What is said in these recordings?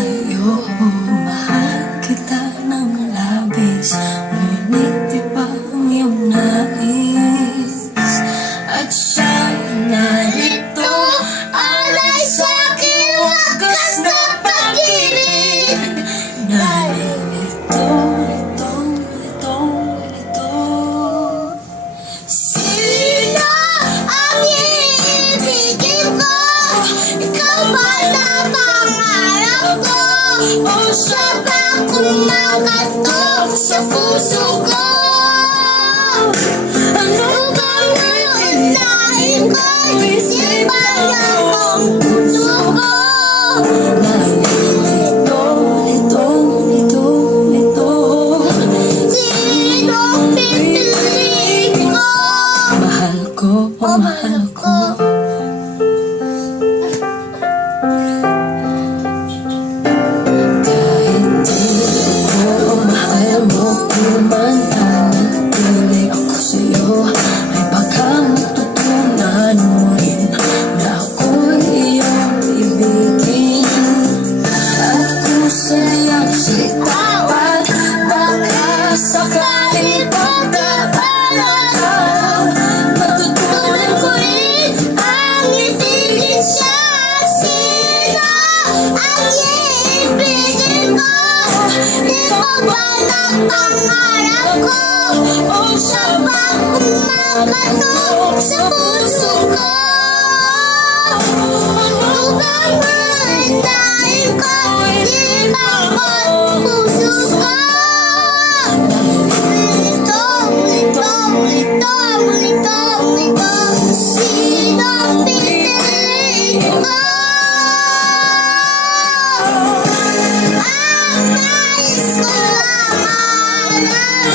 sa'yo, mahal kita ng labis, ngunit di pa ang iyong nais. At siya'y narito, alay sa'king wagas na pag-ibig. Nalilito, lito. Sino ang iibigin ko? Ikaw ba na pangarap ko? O siya ba kumakatok sa puso ko? Ano bang uunahin ko? Isipan lang ang puso ko. Nalilito, lito. Sinong pipiliin ko? Mahal ko, mahal ko. Kahit di ako mahal mo, mananatili ako sa'yo. Ay baka matutunan mo rin na ako'y iyong ibigin. At kung sayang sitawan, baka sakaling pagkabalaw, matutunan ko rin ang ibigin siya. Sino ang iibigin ko? Ikaw ba na pangarap ko? O siya ba kumakatok sa puso ko? Ano bang uunahin ko? Isipan ko ang puso ko. Lito. Sino ang pipiliin ko? Ang nais ko lamang ang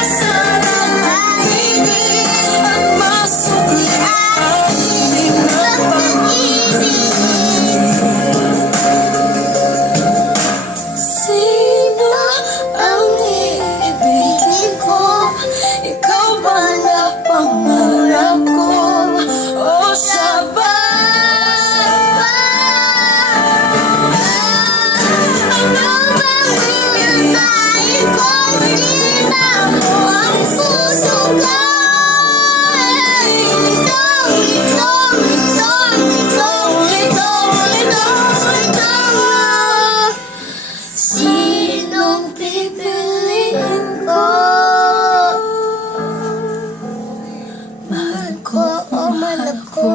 isang tahimik at masukli ang ibig ng pag-ibig. Sino ang iibigin ko? Ikaw ba na pangarap ko? O siya ba? Ano bang uunahin ko? Isipan mo ang puso ko. Lito. Sinong pipiliin ko? Mahal ko, mahal ko.